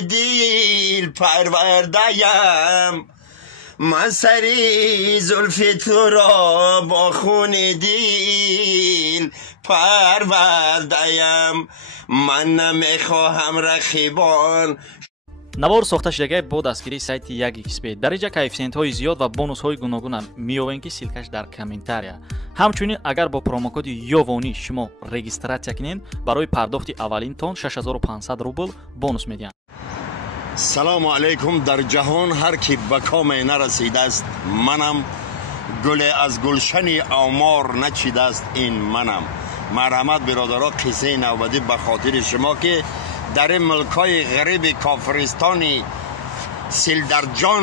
دیل پرورده‌ام، من سری زلف تو را با خون دیل پرورده‌ام، من نمیخواهم رقیبان. навор сохта шудагии бо дастгирии сайти 1xbet. дар инҷа коэффициентҳои зиёд ва бонусҳои гуногунам меёбем ки силкаш дар комментария. ҳамчунин агар бо промокоди ёвонӣ шумо регистратсия кунед, барои пардохти аввалин тон 6500 рубл бонус медиҳанд. салому алайкум. дар ҷаҳон ҳар ки ба коме нарасидааст манам, гуле аз гулшани омор начидааст ин манам. марҳамат биродаро, қиссаи навбадӣ ба хотири шумо ки дар ин мулкҳои ғариби кофиристони силдарҷон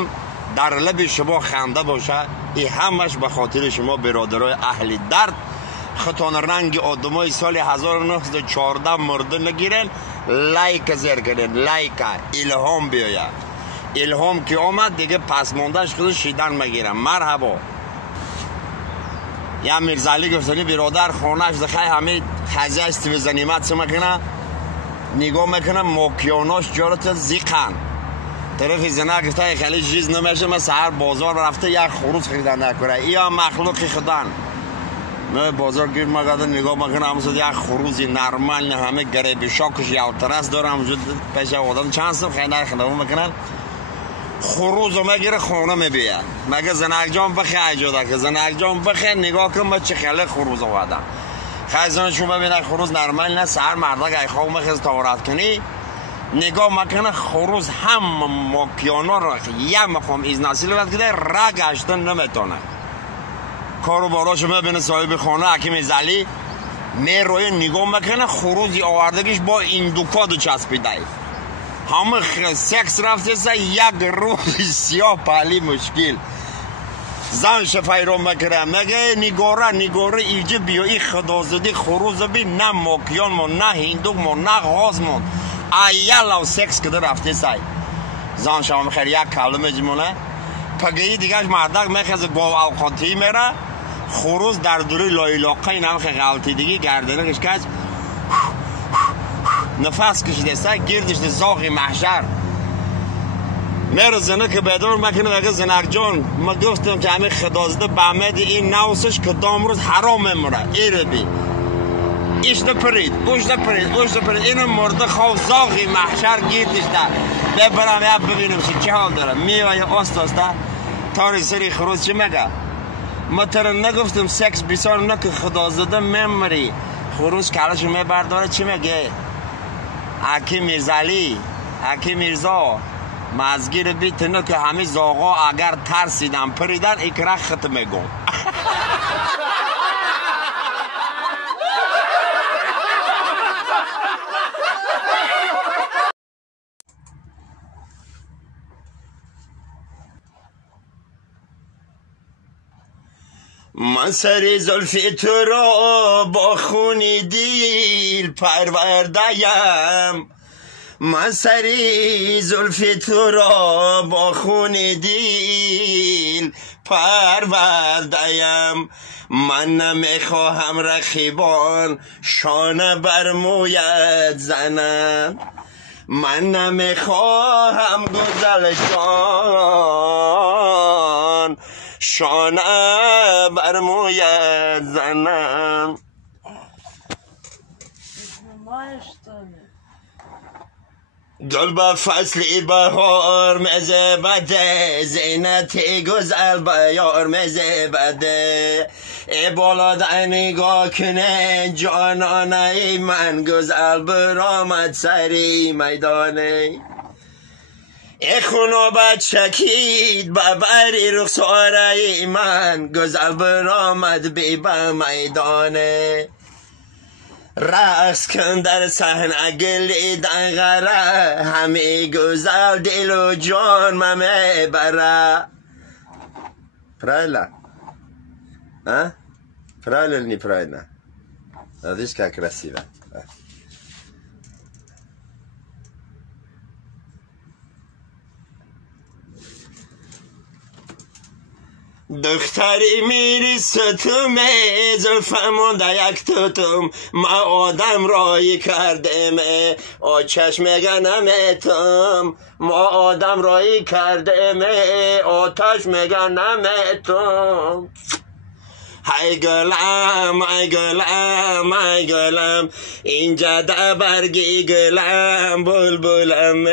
дар лаби шумо ханда боша. и ҳамаш ба хотири шумо биродарои аҳли дард. хутон ранги одамои соли 1914 мурда нагирен. лайка зер кунен, лайка илҳом биёяд. илҳом ки омад дига пасмондаш худу шидан магирам. марҳабо. я мирзалӣ гуфтани биродар хонааш дахай ҳамид хазияш тивизанимат сумакина нигоҳ мекунам, мокиёнош ҷората зиқан тарафи зина гуфта хали жиз намеша. ма саҳар бозор рафта як хуруз хирида накура. ия махлуқи худан. ме бозор гир магада нигоҳ мекунам, ҳамсад як хурузи нормальни ҳаме гаребишокаш ялтарас дорам. вуҷуд пеша одам чанд сум хайдар хидмат мекунад. хурузо мегире хона мебияд. мага занакҷон бихе аҷода ки занакҷон бихе нигоҳ кун ма чӣ хеле хуруз овардам. хайзон шумо бибинед хуруз нормал не. саҳар мардак ай хоб мехез таврат кунӣ нигоҳ макунад хуруз ҳама мокиёноро як мақом изнасиловад кида раг гашта наметонад. кору борошо мебинед соҳиби хона ҳакими зали мероя нигоҳ мекунад хурузи овардагиш бо индукоду часпидай. ҳама секс рафтеса як рӯзи сиёҳ паҳли мушкил. зан шафайро мекара мега нигора иҷа биё и худозади хуруза би на мокиён мон, на ҳиндук мон, на ғоз мон. аялав секс кида рафтесай. зан шама мехер як калла меҷимона. пагаи дигаш мардак мехезе гов алқотӣ мера. хуруз дар дури лоилоқаи намхе ғалтидиги гарданакаш кач нафас кшидеса гирдишди зоғи маҳшар мерозана ки бедор макина ага занакҷон ма гуфтам ки ҳами худозда баъмеди ин навсаш кадом рӯз ҳаром мемура. ириби иш напирид уш напирид ина мурда хов зоғи маҳшар гирдишда. бебарам як бибинам чи чӣ ҳол дора. меоя оста тори сири хуруз чӣ мега. ма тара нагуфтам секс бисёр на ки худозада мемури. хуруз калашу мебардора чӣ меге. аки мирзалӣ аки мирзо мазгири битина ки ҳами зоғо агар тарсидан пиридан икра хит мегум. من سری زلف تو را با خون دیل پرورده‌ام، من سری زلف تو را با خون دیل پرورده‌ام، من نمیخواهم رقیبان شانه بر مویت زنم، من نمیخواهم گزل جان شانه بر مویت زنم. گل به فصل بهار مزه بده، زینت گزل به یار مزه بده، ای بالا در نگاه کنه جانانه من گزل برآمد سری میدانه، ای خونابت شکید ببری رخساره من گزل برآمد بی به میدانه، رقص کن در صحنه گلیدن غره، همه گزل دل و جان ممه بره. Правильно? А? Правильно или неправильно? Видишь, как красиво. دختری میری ستومه زلفمون در یک توتم ما آدم رایی کردیم آ چشم گنم تم ما آدم رایی کردیم آتش میگنم تم های گلم ای گلم ای گلم اینجا در برگی گلم بلبلم